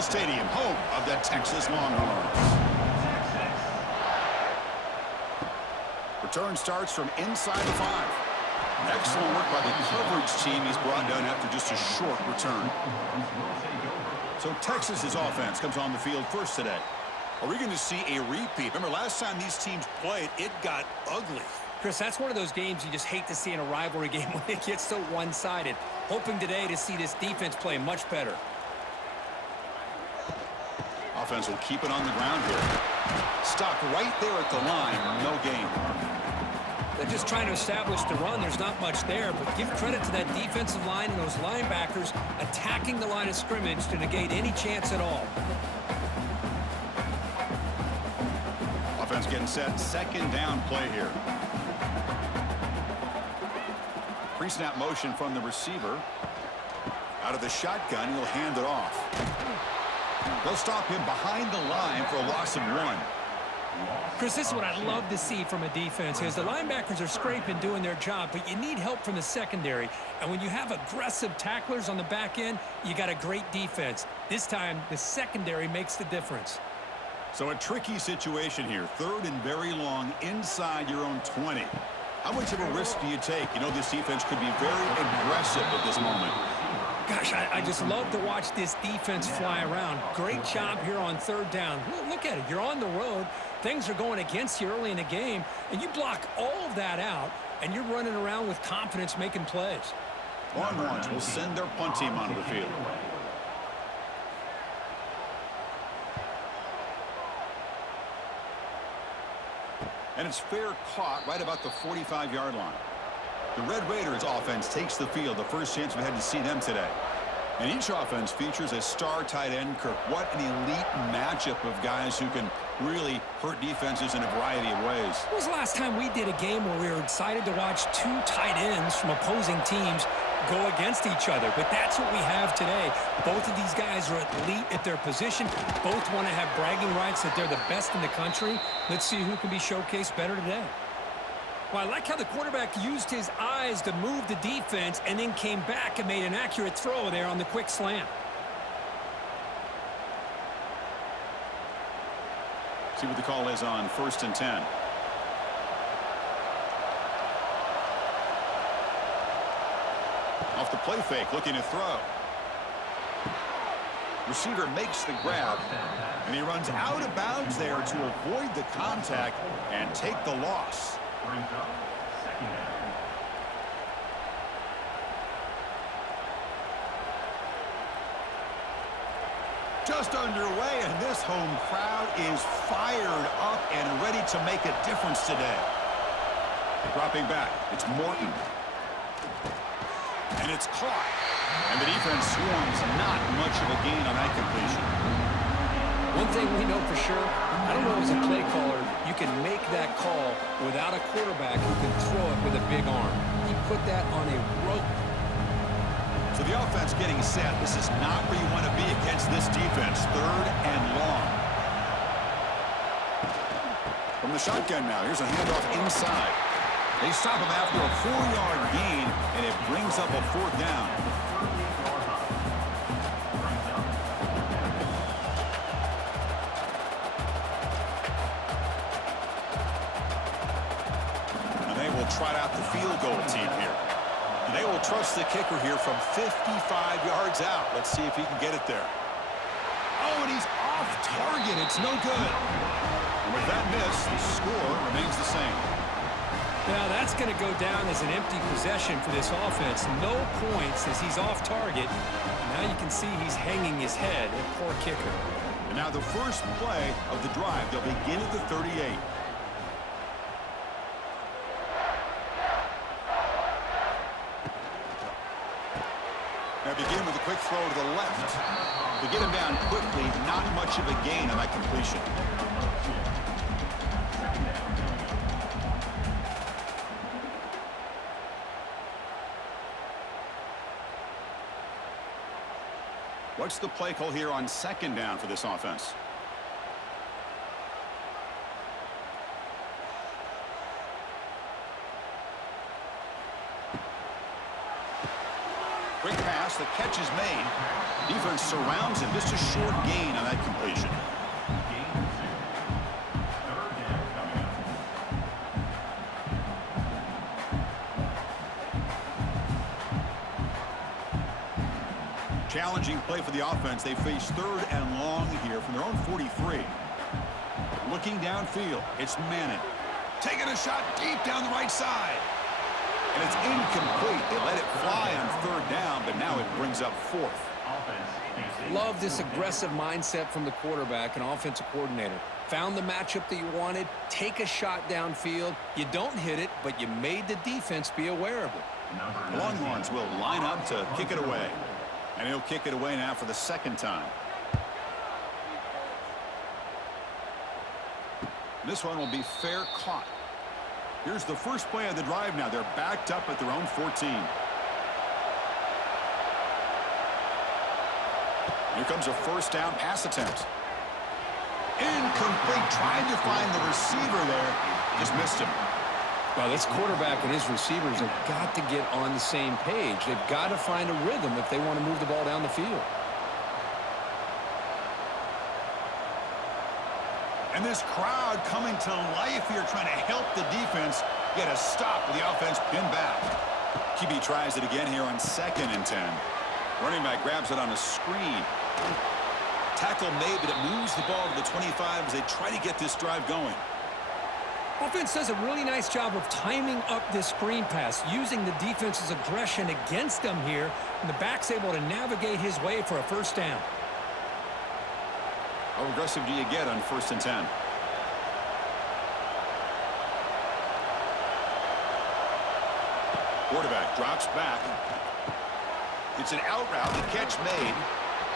Memorial Stadium, home of the Texas Longhorns. Return starts from inside the 5. Excellent work by the coverage team. He's brought down after just a short return. So Texas's offense comes on the field first today. Are we going to see a repeat? Remember, last time these teams played, it got ugly. Chris, that's one of those games you just hate to see in a rivalry game when it gets so one-sided. Hoping today to see this defense play much better. Offense will keep it on the ground here. Stopped right there at the line. No gain. They're just trying to establish the run. There's not much there, but give credit to that defensive line and those linebackers attacking the line of scrimmage to negate any chance at all. Offense getting set. Second down play here. Pre-snap motion from the receiver. Out of the shotgun, he'll hand it off. They'll stop him behind the line for a loss of 1. Chris, this is what I'd love to see from a defense is the linebackers are scraping, doing their job, but you need help from the secondary. And when you have aggressive tacklers on the back end, you got a great defense. This time, the secondary makes the difference. So a tricky situation here. 3rd and very long inside your own 20. How much of a risk do you take? You know this defense could be very aggressive at this moment. Gosh, I just love to watch this defense fly around. Great job here on 3rd down. Look at it. You're on the road. Things are going against you early in the game, and you block all of that out, and you're running around with confidence making plays. Longhorns will send their punt team onto the field. And it's fair caught right about the 45-yard line. The Red Raiders offense takes the field, the first chance we had to see them today. And each offense features a star tight end, Kirk. What an elite matchup of guys who can really hurt defenses in a variety of ways. When was the last time we did a game where we were excited to watch 2 tight ends from opposing teams go against each other? But that's what we have today. Both of these guys are elite at their position. Both want to have bragging rights that they're the best in the country. Let's see who can be showcased better today. Well, I like how the quarterback used his eyes to move the defense and then came back and made an accurate throw there on the quick slant. See what the call is on 1st and 10. Off the play fake, looking to throw. Receiver makes the grab, and he runs out of bounds there to avoid the contact and take the loss. Just underway, and this home crowd is fired up and ready to make a difference today. Dropping back, it's Morton. And it's caught. And the defense swarms, not much of a gain on that completion. One thing we know for sure, I don't know as a play caller, you can make that call without a quarterback who can throw it with a big arm. He put that on a rope. So the offense getting set. This is not where you want to be against this defense. 3rd and long. From the shotgun now, here's a handoff inside. They stop him after a 4-yard gain, and it brings up a 4th down. Trot out the field goal team here. And they will trust the kicker here from 55 yards out. Let's see if he can get it there. Oh, and he's off target. It's no good. And with that miss, the score remains the same. Now that's going to go down as an empty possession for this offense. No points as he's off target. Now you can see he's hanging his head. A poor kicker. And now the first play of the drive. They'll begin at the 38. Now begin with a quick throw to the left. To get him down quickly, not much of a gain on that completion. What's the play call here on 2nd down for this offense? Quick pass. The catch is made. Defense surrounds him. Just a short gain on that completion. Challenging play for the offense. They face third and long here from their own 43. Looking downfield, it's Manning. Taking a shot deep down the right side. And it's incomplete. They let it fly on third down, but now it brings up fourth. Love this aggressive mindset from the quarterback and offensive coordinator. Found the matchup that you wanted. Take a shot downfield. You don't hit it, but you made the defense be aware of it. Longhorns will line up to kick it away. And he'll kick it away now for the second time. This one will be fair caught. Here's the first play of the drive now. They're backed up at their own 14. Here comes a first down pass attempt. Incomplete. Trying to find the receiver there. Just missed him. Well, this quarterback and his receivers have got to get on the same page. They've got to find a rhythm if they want to move the ball down the field. And this crowd coming to life here, trying to help the defense get a stop with the offense pinned back. QB tries it again here on 2nd and 10. Running back grabs it on a screen. Tackle made, but it moves the ball to the 25 as they try to get this drive going. Offense does a really nice job of timing up this screen pass, using the defense's aggression against them here, and the back's able to navigate his way for a first down. How aggressive do you get on 1st and 10? Quarterback drops back. It's an out route. The catch made.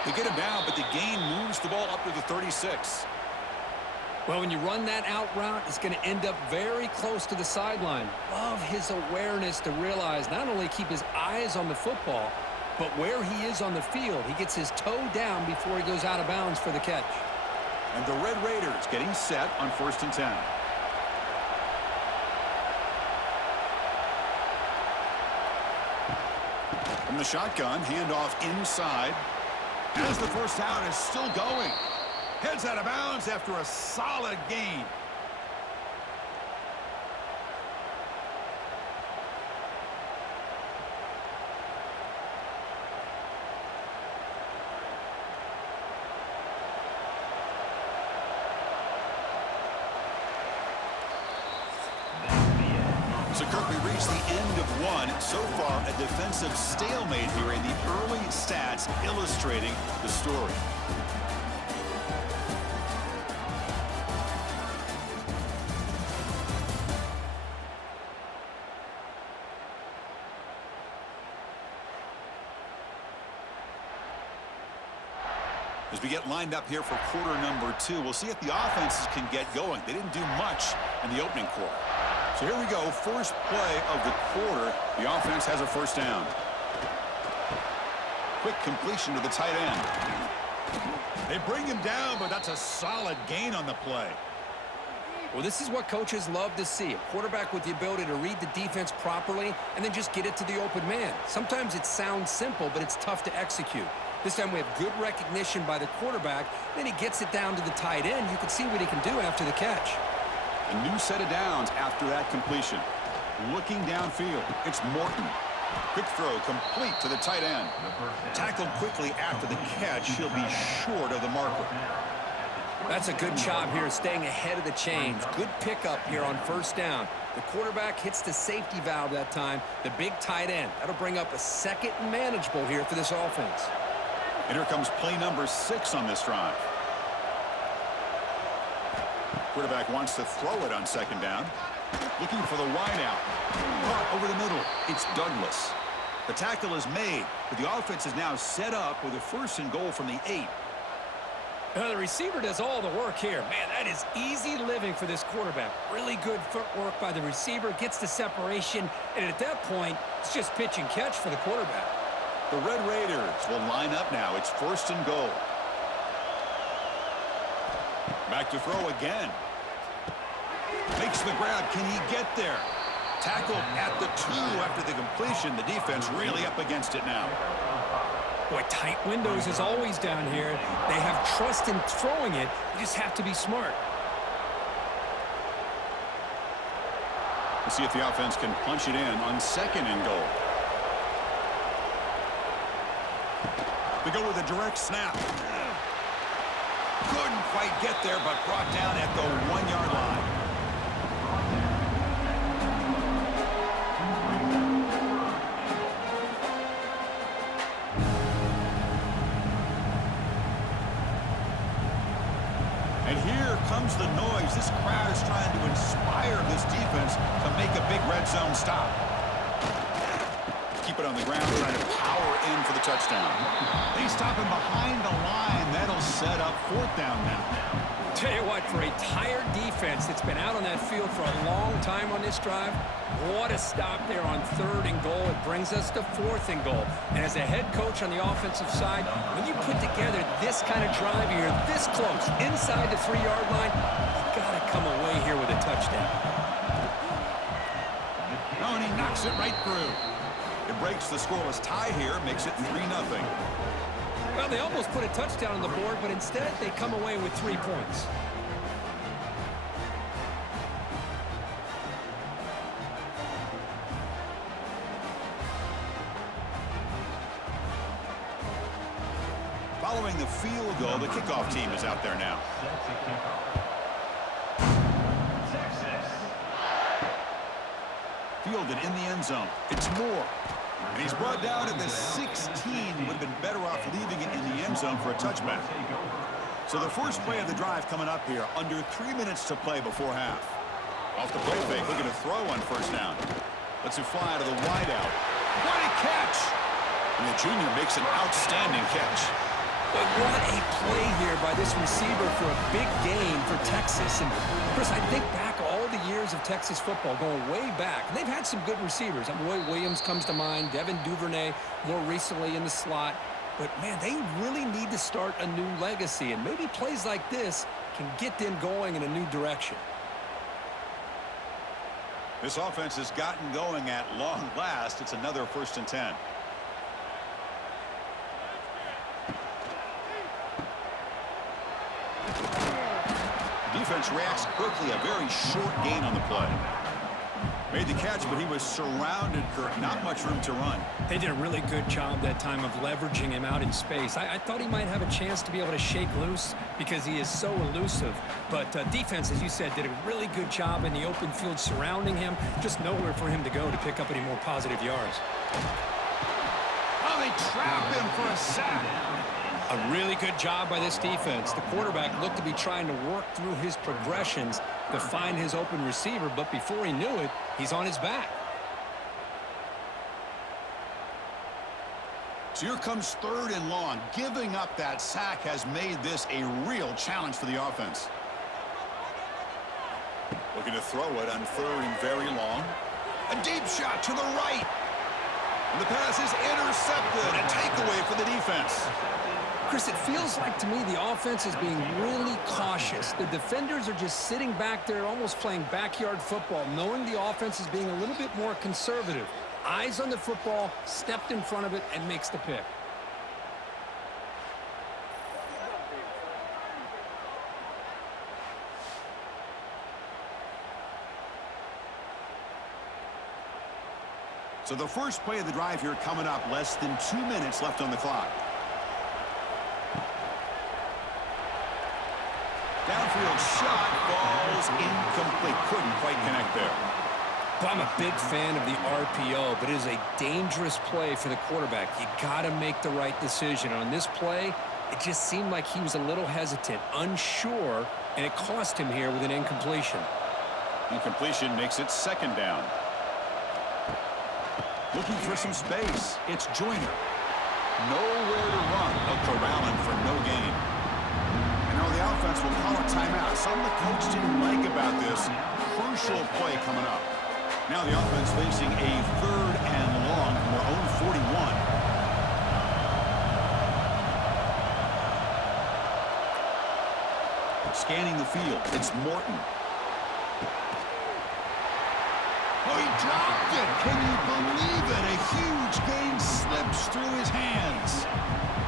They get him down, but the gain moves the ball up to the 36. Well, when you run that out route, it's going to end up very close to the sideline. Love his awareness to realize not only keep his eyes on the football, but where he is on the field. He gets his toe down before he goes out of bounds for the catch. And the Red Raiders getting set on 1st and 10. From the shotgun, handoff inside. As the first down is still going. Heads out of bounds after a solid gain. So, Kirk, we reached the end of one. So far, a defensive stalemate here in the early stats illustrating the story. As we get lined up here for quarter number 2, we'll see if the offenses can get going. They didn't do much in the opening quarter. So here we go, first play of the quarter. The offense has a first down. Quick completion to the tight end. They bring him down, but that's a solid gain on the play. Well, this is what coaches love to see. A quarterback with the ability to read the defense properly and then just get it to the open man. Sometimes it sounds simple, but it's tough to execute. This time we have good recognition by the quarterback. Then he gets it down to the tight end. You can see what he can do after the catch. A new set of downs after that completion. Looking downfield, it's Morton. Quick throw complete to the tight end. Tackled quickly after the catch. He'll be short of the marker. That's a good job here, staying ahead of the chains. Good pickup here on first down. The quarterback hits the safety valve that time. The big tight end. That'll bring up a second and manageable here for this offense. And here comes play number 6 on this drive. Quarterback wants to throw it on second down. Looking for the wide out. Caught over the middle. It's Douglas. The tackle is made, but the offense is now set up with a 1st and goal from the 8. The receiver does all the work here. Man, that is easy living for this quarterback. Really good footwork by the receiver, gets the separation, and at that point, it's just pitch and catch for the quarterback. The Red Raiders will line up now. It's 1st and goal. Back to throw again. Makes the grab. Can he get there? Tackled at the 2 after the completion. The defense really up against it now. Boy, tight windows as always down here. They have trust in throwing it. You just have to be smart. Let's see if the offense can punch it in on 2nd and goal. We go with a direct snap. Couldn't quite get there, but brought down at the 1-yard line. And here comes the noise. This crowd is trying to inspire this defense to make a big red zone stop. Keep it on the ground, trying to power in for the touchdown. They stop him behind the line. That'll set up 4th down now. Tell you what, for a tired defense that's been out on that field for a long time on this drive, what a stop there on 3rd and goal. It brings us to 4th and goal. And as a head coach on the offensive side, when you put together this kind of drive, you're this close, inside the 3-yard line, you got to come away here with a touchdown. Oh, and he knocks it right through. It breaks the scoreless tie here, makes it 3-0. Well, they almost put a touchdown on the board, but instead they come away with 3 points. Following the field goal, the kickoff team is out there now. Fielded in the end zone. It's Moore. And he's brought down at the 16. Would have been better off leaving it in the end zone for a touchback. So the first play of the drive coming up here. Under 3 minutes to play before half. Off the play fake, looking to throw on 1st down. Lets it fly to the wideout. What a catch! And the junior makes an outstanding catch. But what a play here by this receiver for a big gain for Texas. And, Chris, I think back all the years of Texas football, going way back, and they've had some good receivers. Roy Williams comes to mind, Devin Duvernay more recently in the slot. But, man, they really need to start a new legacy, and maybe plays like this can get them going in a new direction. This offense has gotten going at long last. It's another 1st and 10. Defense reacts quickly. A very short gain on the play. Made the catch, but he was surrounded, Kurt. Not much room to run. They did a really good job that time of leveraging him out in space. I thought he might have a chance to be able to shake loose because he is so elusive. But defense, as you said, did a really good job in the open field surrounding him. Just nowhere for him to go to pick up any more positive yards. Oh, they trap him for a sack. A really good job by this defense. The quarterback looked to be trying to work through his progressions to find his open receiver, but before he knew it, he's on his back. So here comes 3rd and long. Giving up that sack has made this a real challenge for the offense. Looking to throw it on 3rd and very long. A deep shot to the right. And the pass is intercepted. A takeaway for the defense. Chris, it feels like to me the offense is being really cautious. The defenders are just sitting back there almost playing backyard football, knowing the offense is being a little bit more conservative. Eyes on the football, stepped in front of it, and makes the pick. So the first play of the drive here coming up. Less than 2 minutes left on the clock. Downfield shot falls incomplete. Couldn't quite connect there. Well, I'm a big fan of the RPO, but it is a dangerous play for the quarterback. You got to make the right decision. On this play, it just seemed like he was a little hesitant, unsure, and it cost him here with an incompletion. Incompletion makes it 2nd down. Looking for some space. It's Joyner. Nowhere to run. They'll corral him for no gain. And now the offense will call a timeout. Something the coach didn't like about this. Crucial play coming up. Now the offense facing a 3rd and long from their own 41. Scanning the field. It's Morton. Oh, he dropped it. Can you believe it? A huge gain slips through his hands.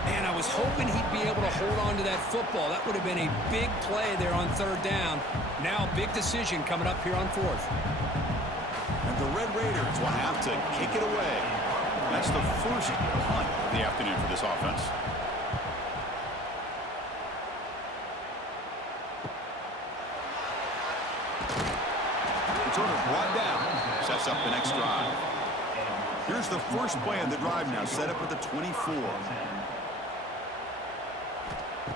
Man, I was hoping he'd be able to hold on to that football. That would have been a big play there on third down. Now, big decision coming up here on fourth. And the Red Raiders will have to kick it away. That's the first punt of the afternoon for this offense. Sort of brought down, sets up the next drive. Here's the first play of the drive now, set up at the 24.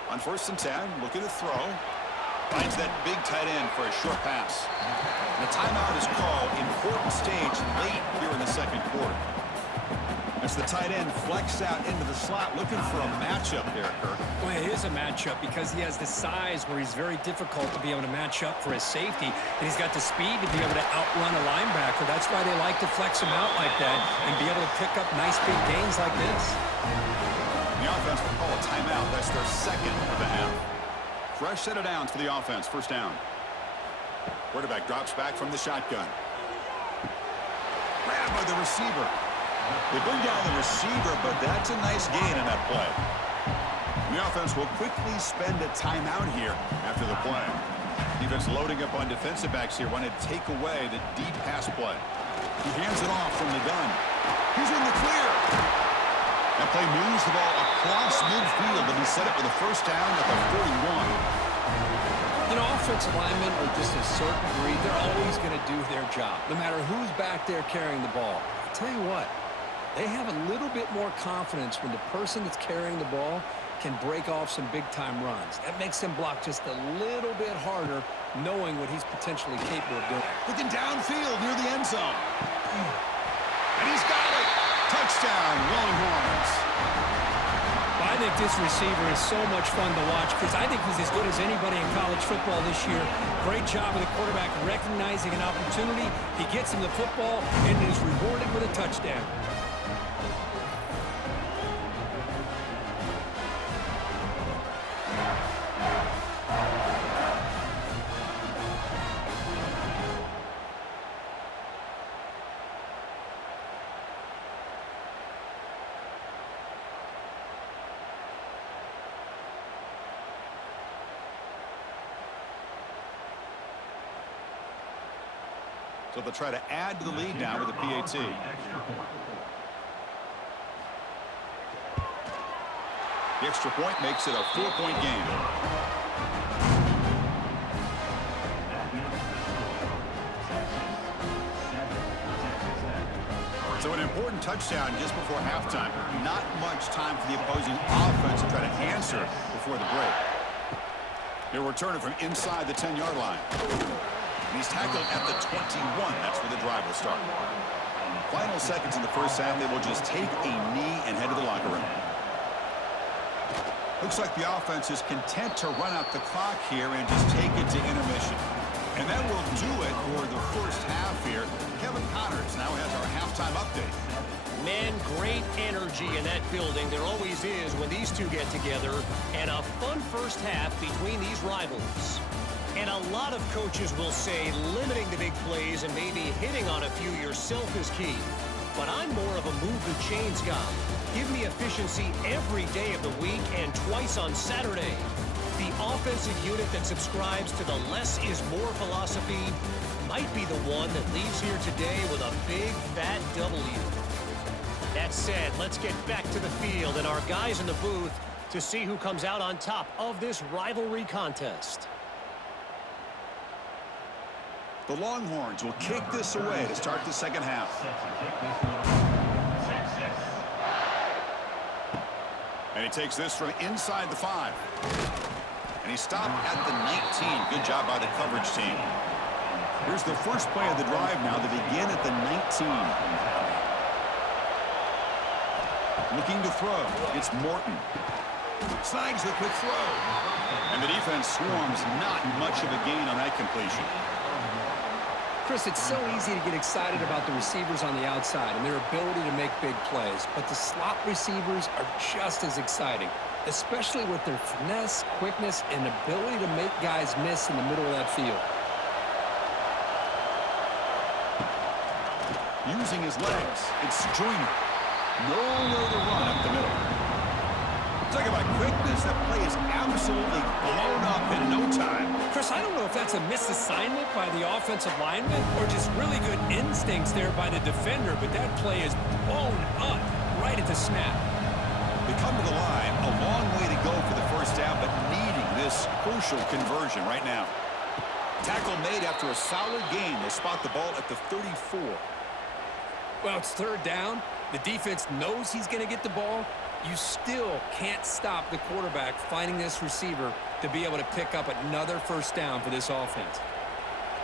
On 1st and 10, looking to throw. Finds that big tight end for a short pass. And the timeout is called. Important stage late here in the second quarter. As the tight end flex out into the slot, looking for a matchup there, Kirk. Well, it is a matchup because he has the size where he's very difficult to be able to match up for his safety, and he's got the speed to be able to outrun a linebacker. That's why they like to flex him out like that and be able to pick up nice big gains like this. The offense will call a timeout. That's their second of the half. Fresh set of downs for the offense. First down. Quarterback drops back from the shotgun. Grabbed by the receiver. They bring down the receiver, but that's a nice gain in that play. And the offense will quickly spend a timeout here after the play. Defense loading up on defensive backs here, wanting to take away the deep pass play. He hands it off from the gun. He's in the clear. That play moves the ball across midfield, and he set it with a first down at the 41. You know, offensive linemen are just a certain breed. They're always going to do their job, no matter who's back there carrying the ball. I'll tell you what, they have a little bit more confidence when the person that's carrying the ball can break off some big-time runs. That makes them block just a little bit harder, knowing what he's potentially capable of doing. Looking downfield near the end zone. And he's got it. Touchdown, Longhorns. I think this receiver is so much fun to watch because I think he's as good as anybody in college football this year. Great job of the quarterback recognizing an opportunity. He gets him the football and is rewarded with a touchdown. So they'll try to add to the lead now with a PAT. The extra point makes it a 4-point game. So an important touchdown just before halftime. Not much time for the opposing offense to try to answer before the break. He'll return it from inside the 10-yard line. And he's tackled at the 21. That's where the drive will start. Final seconds in the first half, they will just take a knee and head to the locker room. Looks like the offense is content to run out the clock here and just take it to intermission. And that will do it for the first half here. Kevin Connors now has our halftime update. Man, great energy in that building. There always is when these two get together. And a fun first half between these rivals. And a lot of coaches will say limiting the big plays and maybe hitting on a few yourself is key. But I'm more of a move the chains guy. Give me efficiency every day of the week and twice on Saturday. The offensive unit that subscribes to the less is more philosophy might be the one that leaves here today with a big fat W. That said, let's get back to the field and our guys in the booth to see who comes out on top of this rivalry contest. The Longhorns will kick this away to start the second half. And he takes this from inside the 5. And he stopped at the 19. Good job by the coverage team. Here's the first play of the drive now. They begin at the 19. Looking to throw. It's Morton. Snags the quick throw. And the defense swarms. Not much of a gain on that completion. Chris, it's so easy to get excited about the receivers on the outside and their ability to make big plays, but the slot receivers are just as exciting, especially with their finesse, quickness, and ability to make guys miss in the middle of that field. Using his legs, it's Joyner. Nowhere to run up the middle. Talk about quickness. That play is absolutely blown up in no time. Chris, I don't know if that's a misassignment by the offensive lineman or just really good instincts there by the defender, but that play is blown up right at the snap. They come to the line, a long way to go for the first down, but needing this crucial conversion right now. Tackle made after a solid gain. They'll spot the ball at the 34. Well, it's third down. The defense knows he's going to get the ball. You still can't stop the quarterback finding this receiver to be able to pick up another first down for this offense.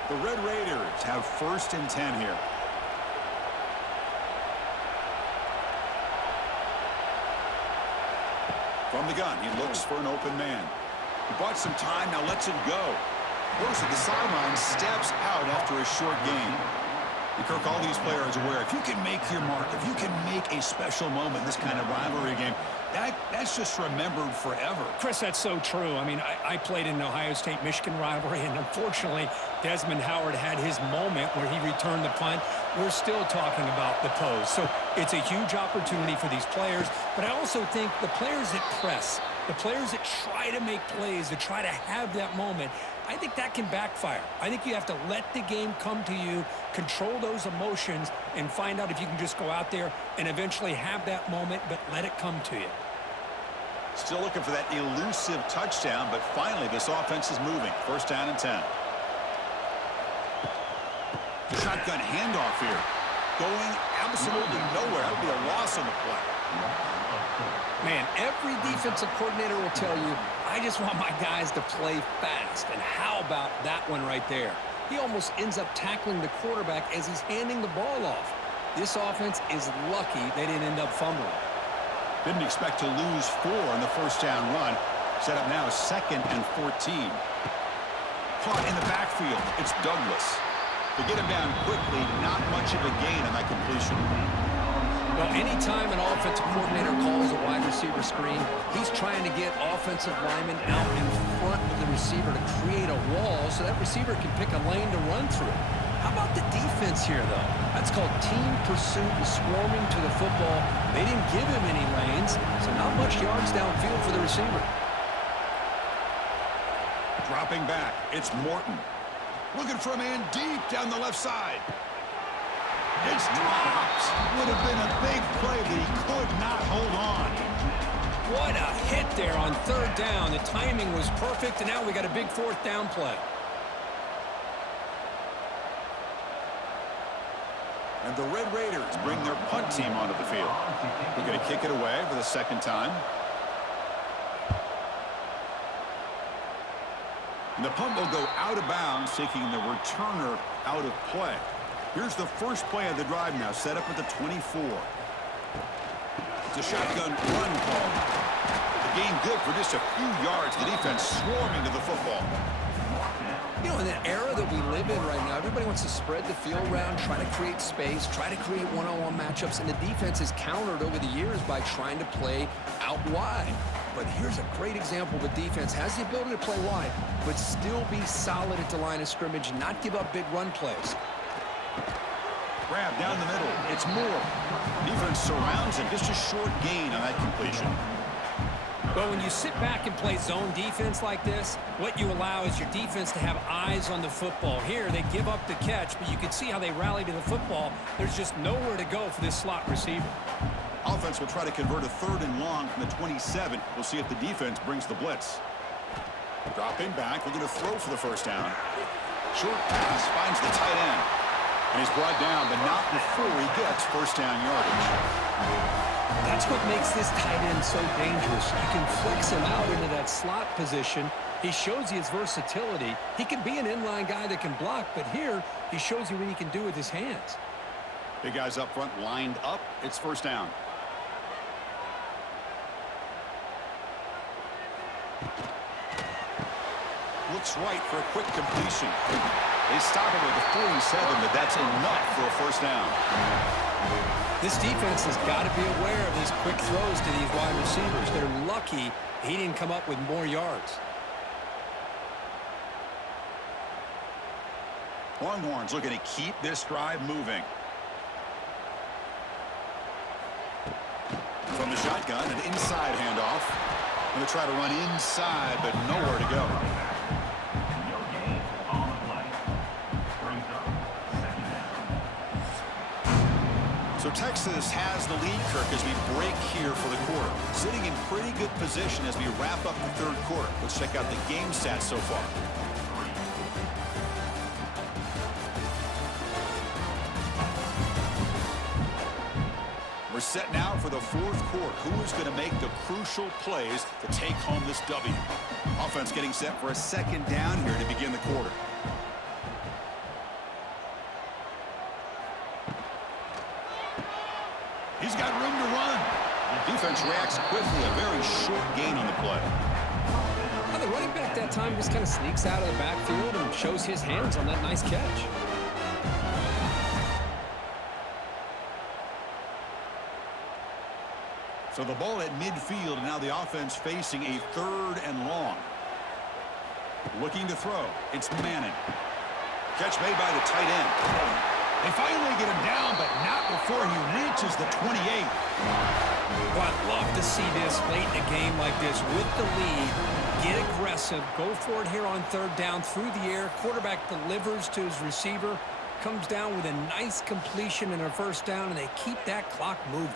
The Red Raiders have 1st and 10 here. From the gun, he looks for an open man. He bought some time, now lets it go. Goes to the sideline, steps out after a short gain. And Kirk, all these players are aware, if you can make your mark, if you can make a special moment in this kind of rivalry game, that's just remembered forever. Chris, that's so true. I mean, I played in an Ohio State-Michigan rivalry, and unfortunately, Desmond Howard had his moment where he returned the punt. We're still talking about the pose. So it's a huge opportunity for these players, but I also think the players that press, the players that try to make plays, that try to have that moment, I think that can backfire. I think you have to let the game come to you, control those emotions, and find out if you can just go out there and eventually have that moment, but let it come to you. Still looking for that elusive touchdown, but finally this offense is moving. 1st down and 10. The shotgun handoff here. Going absolutely nowhere. That would be a loss on the play. Man, every defensive coordinator will tell you, I just want my guys to play fast. And how about that one right there? He almost ends up tackling the quarterback as he's handing the ball off. This offense is lucky they didn't end up fumbling. Didn't expect to lose 4 in the 1st down run. Set up now 2nd and 14. Caught in the backfield. It's Douglas. To get him down quickly, not much of a gain on that completion. Well, anytime an offensive coordinator calls a wide receiver screen, he's trying to get offensive linemen out in front of the receiver to create a wall so that receiver can pick a lane to run through. How about the defense here, though? That's called team pursuit and swarming to the football. They didn't give him any lanes, so not much yards downfield for the receiver. Dropping back, it's Morton. Looking for a man deep down the left side. It's dropped. Would have been a big play, but he could not hold on. What a hit there on 3rd down. The timing was perfect, and now we got a big 4th down play. And the Red Raiders bring their punt team onto the field. We're going to kick it away for the 2nd time. And the punt will go out of bounds, taking the returner out of play. Here's the first play of the drive now, set up at the 24. It's a shotgun run call. The gain good for just a few yards. The defense swarming to the football. You know, in the era that we live in right now, everybody wants to spread the field around, try to create space, try to create one-on-one matchups, and the defense is countered over the years by trying to play out wide. But here's a great example of a defense has the ability to play wide, but still be solid at the line of scrimmage, not give up big run plays. Grab down the middle. It's Moore. Defense surrounds him. Just a short gain on that completion. But when you sit back and play zone defense like this, what you allow is your defense to have eyes on the football. Here, they give up the catch, but you can see how they rally to the football. There's just nowhere to go for this slot receiver. Offense will try to convert a 3rd and long from the 27. We'll see if the defense brings the blitz. Dropping back, looking to throw for the 1st down. Short pass finds the tight end. And he's brought down, but not before he gets 1st down yardage. That's what makes this tight end so dangerous. You can flex him out into that slot position. He shows you his versatility. He can be an inline guy that can block, but here he shows you what he can do with his hands. Big guys up front lined up. It's 1st down. Looks right for a quick completion. They stop him at the 47, but that's enough for a 1st down. This defense has got to be aware of these quick throws to these wide receivers. They're lucky he didn't come up with more yards. Longhorns looking to keep this drive moving. From the shotgun, an inside handoff. Going to try to run inside, but nowhere to go. So Texas has the lead, Kirk, as we break here for the quarter. Sitting in pretty good position as we wrap up the third quarter. Let's check out the game stats so far. We're set now for the fourth quarter. Who is going to make the crucial plays to take home this W? Offense getting set for a second down here to begin the quarter. He's got room to run. Defense reacts quickly. A very short gain on the play. Well, the running back that time just kind of sneaks out of the backfield and shows his hands on that nice catch. So the ball at midfield, and now the offense facing a third and long. Looking to throw. It's Manning. Catch made by the tight end. They finally get him down, but not before he reaches the 28. Well, I'd love to see this late in a game like this with the lead. Get aggressive. Go for it here on third down through the air. Quarterback delivers to his receiver. Comes down with a nice completion and a first down, and they keep that clock moving.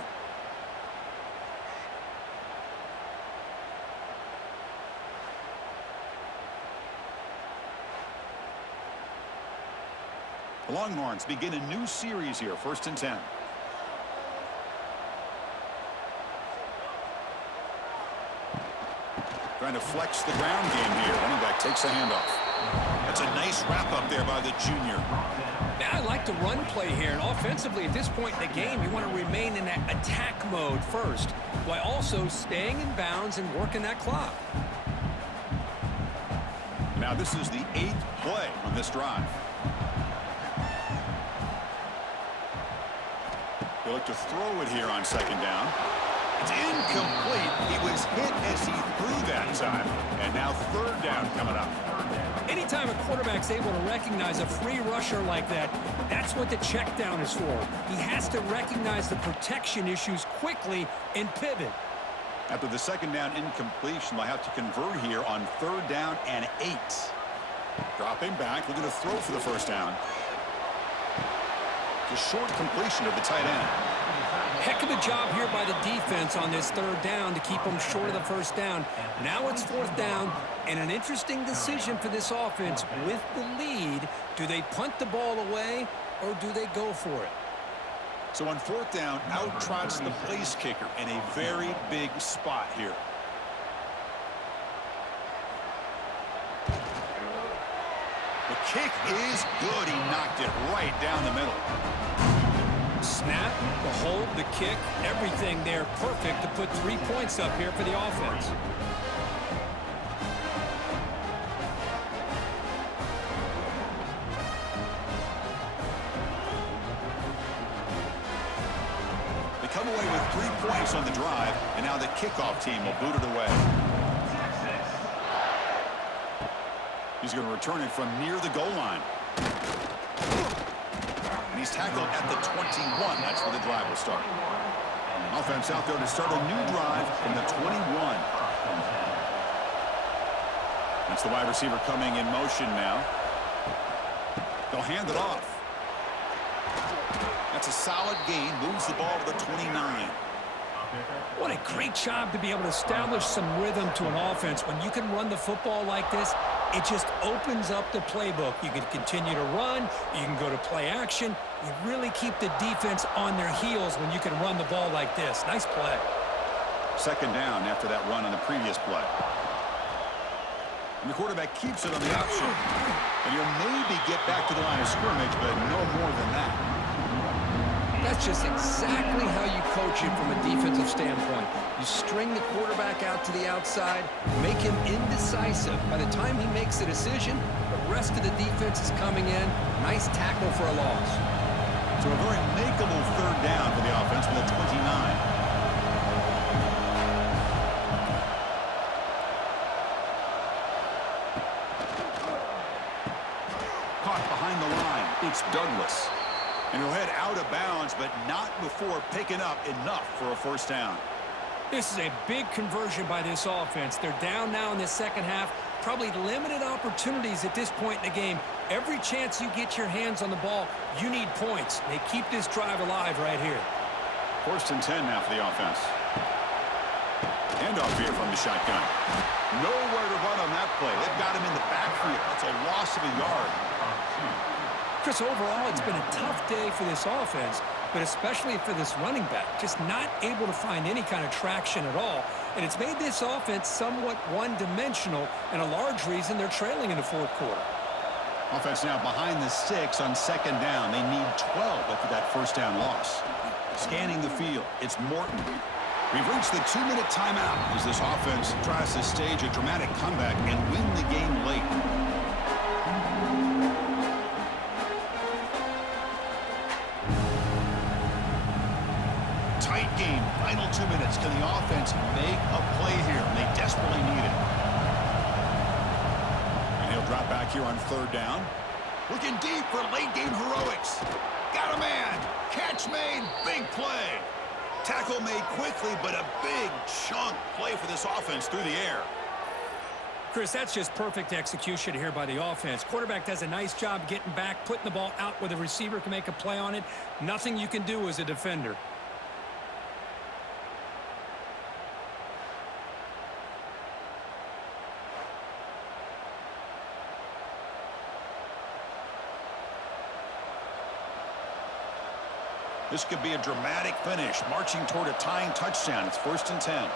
The Longhorns begin a new series here, 1st and 10. Trying to flex the ground game here. Running back takes a handoff. That's a nice wrap up there by the junior. Now, I like the run play here, and offensively at this point in the game, you want to remain in that attack mode first, while also staying in bounds and working that clock. Now this is the 8th play on this drive. They look to throw it here on second down. It's incomplete. He was hit as he threw that time. And now third down coming up. Anytime a quarterback's able to recognize a free rusher like that, that's what the check down is for. He has to recognize the protection issues quickly and pivot. After the second down incompletion, they'll have to convert here on third down and 8. Dropping back, looking to throw for the first down. The short completion of the tight end. Heck of a job here by the defense on this third down to keep them short of the first down. Now it's fourth down, and an interesting decision for this offense with the lead. Do they punt the ball away, or do they go for it? So on fourth down, out trots the place kicker in a very big spot here. The kick is good. He knocked it right down the middle. Snap, the hold, the kick, everything there perfect to put 3 points up here for the offense. They come away with 3 points on the drive, and now the kickoff team will boot it away. He's going to return it from near the goal line. And he's tackled at the 21. That's where the drive will start. Offense out there to start a new drive from the 21. That's the wide receiver coming in motion now. They'll hand it off. That's a solid gain. Moves the ball to the 29. What a great job to be able to establish some rhythm to an offense. When you can run the football like this, it just opens up the playbook. You can continue to run. You can go to play action. You really keep the defense on their heels when you can run the ball like this. Nice play. Second down after that run on the previous play. And the quarterback keeps it on the option. And you'll maybe get back to the line of scrimmage, but no more than that. That's just exactly how you coach it from a defensive standpoint. You string the quarterback out to the outside, make him indecisive. By the time he makes a decision, the rest of the defense is coming in. Nice tackle for a loss. So a very makeable third down for the offense with a 29. Caught behind the line. It's Douglas. And he'll head out of bounds, but not before picking up enough for a first down. This is a big conversion by this offense. They're down now in the second half. Probably limited opportunities at this point in the game. Every chance you get your hands on the ball, you need points. They keep this drive alive right here. 1st and 10 now for the offense. Handoff here from the shotgun. Nowhere to run on that play. They've got him in the backfield. That's a loss of a yard. Chris, overall, it's been a tough day for this offense, but especially for this running back. Just not able to find any kind of traction at all. And it's made this offense somewhat one-dimensional, and a large reason they're trailing in the 4th quarter. Offense now behind the 6 on 2nd down. They need 12 after that 1st down loss. Scanning the field, it's Morton. We've reached the 2-minute timeout as this offense tries to stage a dramatic comeback and win the game late. Tight game, final 2 minutes. Can the offense make a play here? They desperately need it. And he'll drop back here on 3rd down. Looking deep for late game heroics. Got a man. Catch made. Big play. Tackle made quickly, but a big chunk play for this offense through the air. Chris, that's just perfect execution here by the offense. Quarterback does a nice job getting back, putting the ball out where the receiver can make a play on it. Nothing you can do as a defender. This could be a dramatic finish, marching toward a tying touchdown. It's 1st and 10.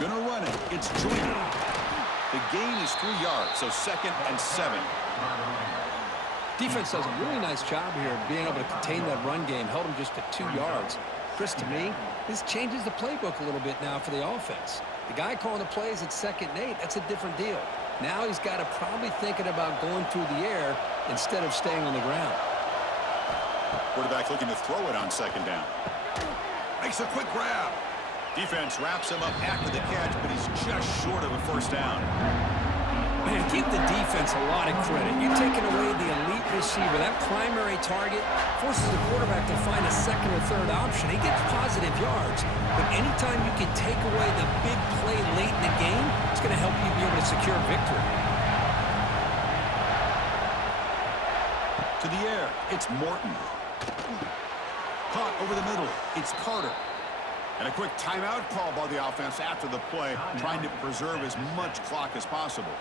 Gonna run it. It's Joyner. The gain is 3 yards, so 2nd and 7. Defense does a really nice job here of being able to contain that run game, held them just at 2 yards. Chris, to me, this changes the playbook a little bit now for the offense. The guy calling the plays at 2nd and 8, that's a different deal. Now he's got to probably thinking about going through the air instead of staying on the ground. Quarterback looking to throw it on 2nd down. Makes a quick grab. Defense wraps him up after the catch, but he's just short of a 1st down. Man, give the defense a lot of credit. You're taking away the elite receiver. That primary target forces the quarterback to find a 2nd or 3rd option. He gets positive yards, but anytime you can take away the big play late in the game, it's going to help you be able to secure victory. To the air, it's Morton. Caught over the middle, it's Carter. And a quick timeout call by the offense after the play, trying to preserve as much clock as possible.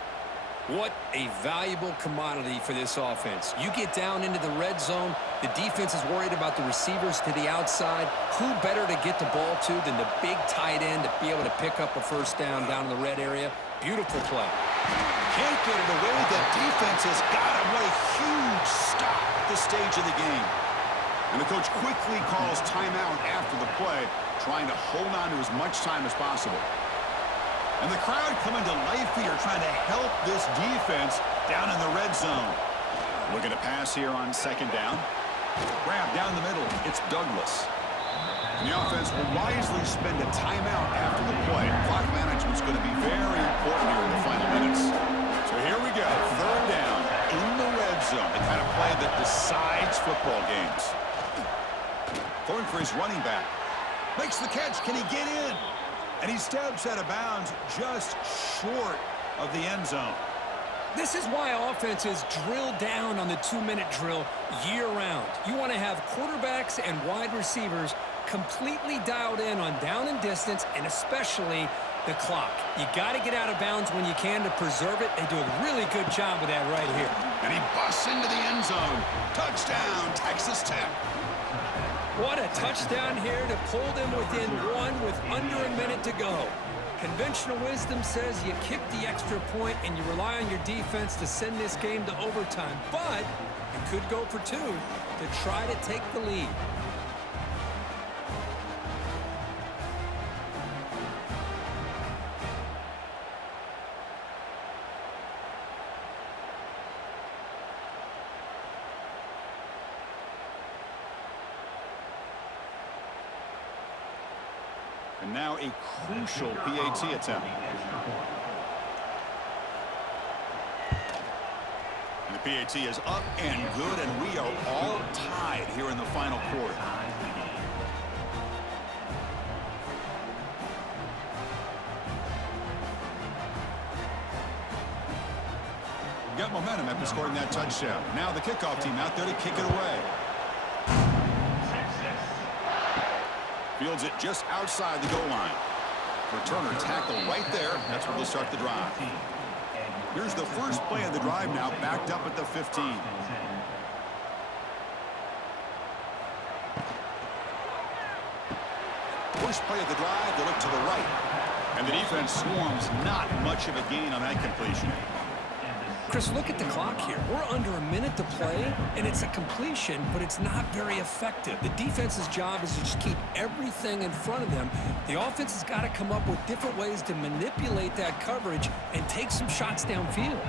What a valuable commodity for this offense. You get down into the red zone, the defense is worried about the receivers to the outside. Who better to get the ball to than the big tight end to be able to pick up a 1st down in the red area? Beautiful play. Can't get it away. The defense has got him. What a huge stop at this stage of the game. And the coach quickly calls timeout after the play, trying to hold on to as much time as possible. And the crowd coming to life here, trying to help this defense down in the red zone. Looking to pass here on 2nd down. Grab down the middle. It's Douglas. And the offense will wisely spend a timeout after the play. Clock management's going to be very important here in the final minutes. So here we go. 3rd down in the red zone. The kind of play that decides football games. Throwing for his running back. Makes the catch. Can he get in? And he steps out of bounds just short of the end zone. This is why offenses drill down on the 2-minute drill year-round. You want to have quarterbacks and wide receivers completely dialed in on down and distance, and especially the clock. You got to get out of bounds when you can to preserve it. They do a really good job of that right here. And he busts into the end zone. Touchdown, Texas Tech. What a touchdown here to pull them within 1 with under a minute to go. Conventional wisdom says you kick the extra point and you rely on your defense to send this game to overtime. But you could go for 2 to try to take the lead. And now a crucial PAT attempt. And the PAT is up and good, and we are all tied here in the final quarter. Got momentum after scoring that touchdown. Now the kickoff team out there to kick it away. Fields it just outside the goal line. Returner tackle right there. That's where they'll start the drive. Here's the first play of the drive now, backed up at the 15. First play of the drive, they look to the right. And the defense swarms, not much of a gain on that completion. Chris, look at the clock here. We're under a minute to play, and it's a completion, but it's not very effective. The defense's job is to just keep everything in front of them. The offense has got to come up with different ways to manipulate that coverage and take some shots downfield.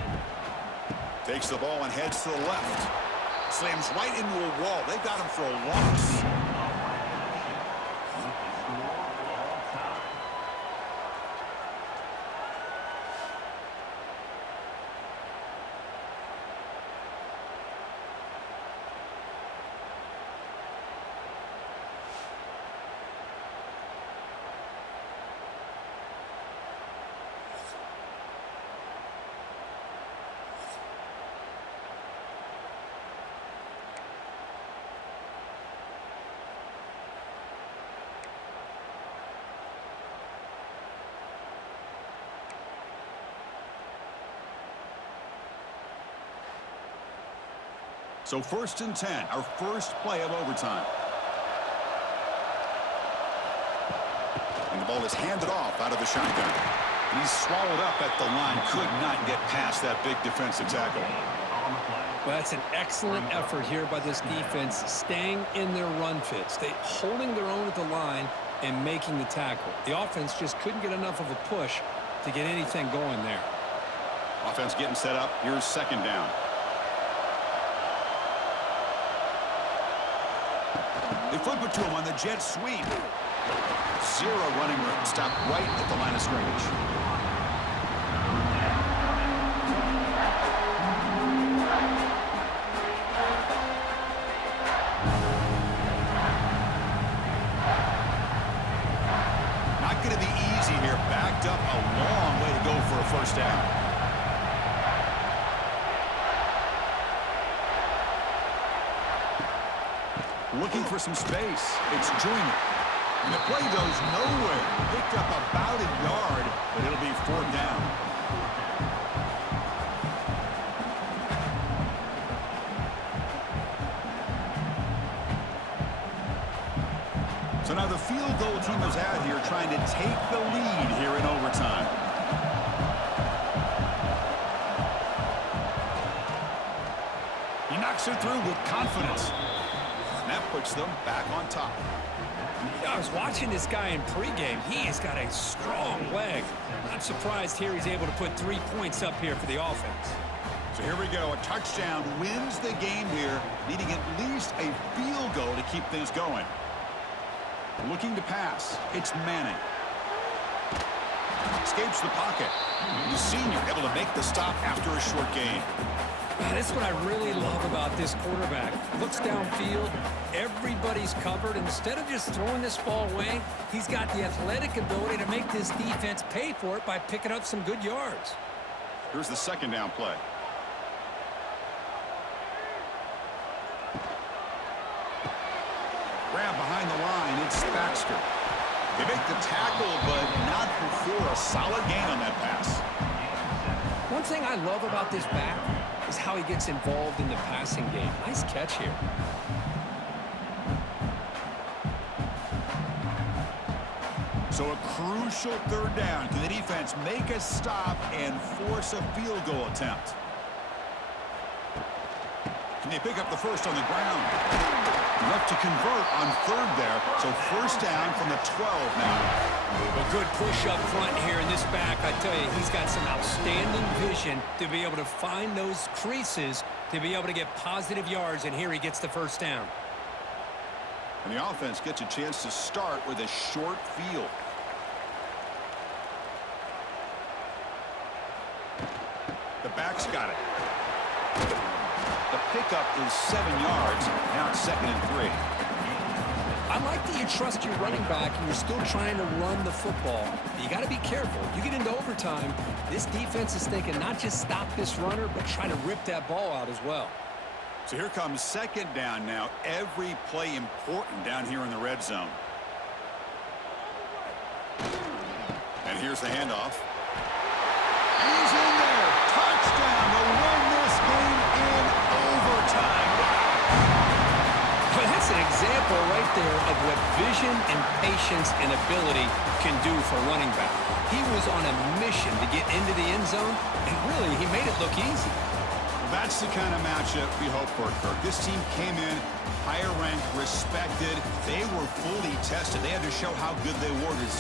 Takes the ball and heads to the left. Slams right into a wall. They've got him for a loss. So 1st and 10, our first play of overtime. And the ball is handed off out of the shotgun. He's swallowed up at the line, could not get past that big defensive tackle. Well, that's an excellent effort here by this defense, staying in their run fits. They holding their own at the line and making the tackle. The offense just couldn't get enough of a push to get anything going there. Offense getting set up. Here's 2nd down. They flip it to him on the jet sweep. 0 running room. Stop right at the line of scrimmage. Not going to be easy here. Backed up a long way to go for a 1st down. Looking for some space. It's Joyner. And the play goes nowhere. Picked up about a yard, but it'll be 4th down. So now the field goal team is out here trying to take the lead here in overtime. He knocks it through with confidence. That puts them back on top. I was watching this guy in pregame. He has got a strong leg. Not surprised here he's able to put 3 points up here for the offense. So here we go. A touchdown wins the game here, needing at least a field goal to keep things going. Looking to pass. It's Manning. Escapes the pocket. The senior able to make the stop after a short gain. That's what I really love about this quarterback. Looks downfield, everybody's covered. Instead of just throwing this ball away, he's got the athletic ability to make this defense pay for it by picking up some good yards. Here's the 2nd down play. Grab behind the line, it's Baxter. They make the tackle, but not before a solid gain on that pass. One thing I love about this back is how he gets involved in the passing game. Nice catch here. So a crucial 3rd down. Can the defense make a stop and force a field goal attempt? Can they pick up the first on the ground? Enough to convert on 3rd there. So 1st down from the 12 now. A good push up front here in this back. I tell you, he's got some outstanding vision to be able to find those creases to be able to get positive yards, and here he gets the 1st down. And the offense gets a chance to start with a short field. The back's got it. The pickup is 7 yards. Now it's 2nd and 3. I like that you trust your running back and you're still trying to run the football. But you got to be careful. You get into overtime, this defense is thinking not just stop this runner, but try to rip that ball out as well. So here comes 2nd down now. Every play important down here in the red zone. And here's the handoff. He's in there. Touchdown to win this game in overtime. But that's an example right there of what vision and patience and ability can do for a running back. He was on a mission to get into the end zone, and really, he made it look easy. That's the kind of matchup we hope for, Kirk. This team came in higher ranked, respected. They were fully tested. They had to show how good they were to